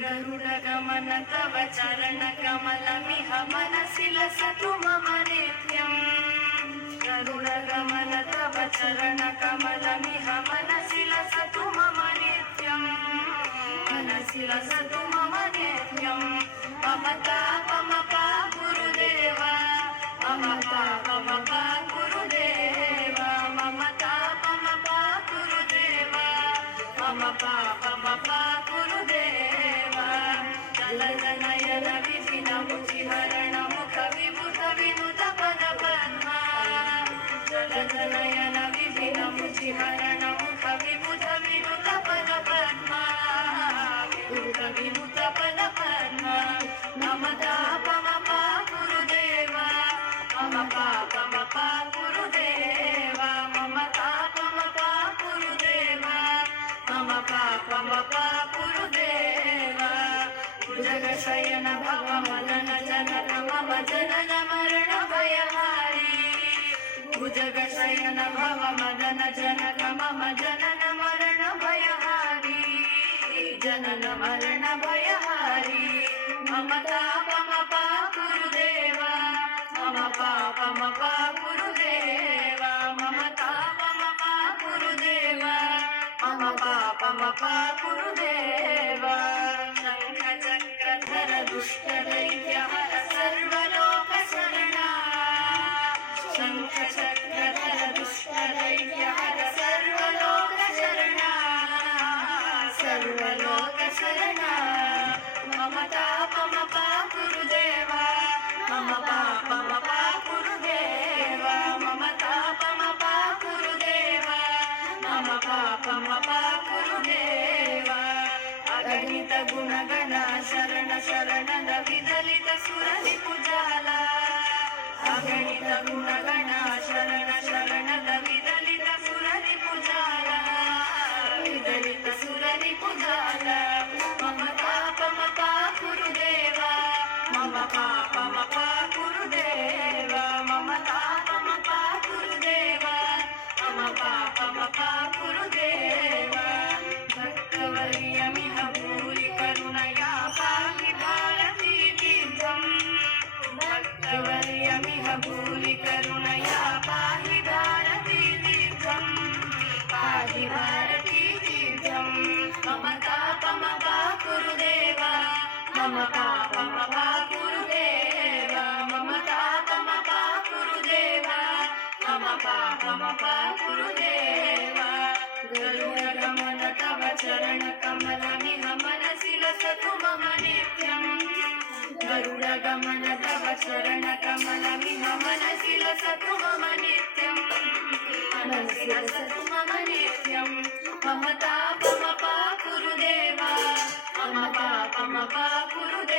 गरुडगमन तव चरणकमलमिह मनसि लसतु मम नित्यम्। गरुडगमन तव चरणकमलमिह मनसि लसतु मम नित्यम्। मनसि लसतु मम नित्यम्। मम तापमपा गुरुदेव, मम पापमपा गुरुदेव, मम तापमपा गुरुदेव, मम पापमपा गुरुदेव। जलजनयन विपिनमुचिहरण मुख विबुध विनुत पद पद्मा। जलजनयन विपिनमुचिहरण मुख विबुध विनुत पद पद्मा। विबुध विनुत पद पद्मा। मम तापमपा गुरुदेव, मम पापमपा गुरुदेव, मम तापमपा गुरुदेव, मम पापमपा गुरुदेव। भुजगशयन भवमदन जनक मम जनन मरण भयहारी। भुजगशयन भवमदन जनक मम जनन मरण भयहारी। जनन मरण भयहारी। मम तापमपा गुरुदेव, मम पापमपा गुरुदेव, मम तापमपा गुरुदेव, मम पापमपा गुरुदेव। शङ्खचक्रधर दुष्टदैत्यहर सर्वलोकशरणा। शङ्खचक्रधर दुष्टदैत्यहर सर्वलोकशरणा। सर्वलोकशरणा। मम तापमपा गुरुदेव, मम पापमपा गुरुदेव, मम तापमपा गुरुदेव, मम पापमपा गुरुदेव। अगणित गुणगण शरण शरणद विदलित सुररिपुजाला। अगणित गुणगण शरण शरणद विदलित सुररिपुजाला। विदलित सुररिपुजाला। मम तापमपा गुरुदेव, मम पापमपा गुरुदेव, मम तापमपा गुरुदेव, मम पापमपा गुरुदेव। भक्तवर्यमिह भूरि करुणया पाहि भारती तीर्थम्। भक्तवर्यमिह भूरि करुणया पाहि भारती तीर्थम्। पाहि भारती तीर्थम्। मम तापमपा गुरुदेव, मम पापमपा गुरुदेव, मम तापमपा गुरुदेव, मम पापमपा गुरुदेव। गरुडगमन तव चरणकमलमिह मनसि लसतु मम नित्यम्। गरुडगमन तव चरणकमलमिह मनसि लसतु मम नित्यम्। मनसि लसतु मम नित्यम्। मम तापमपा गुरुदेव, मम पापमपा गुरुदेव।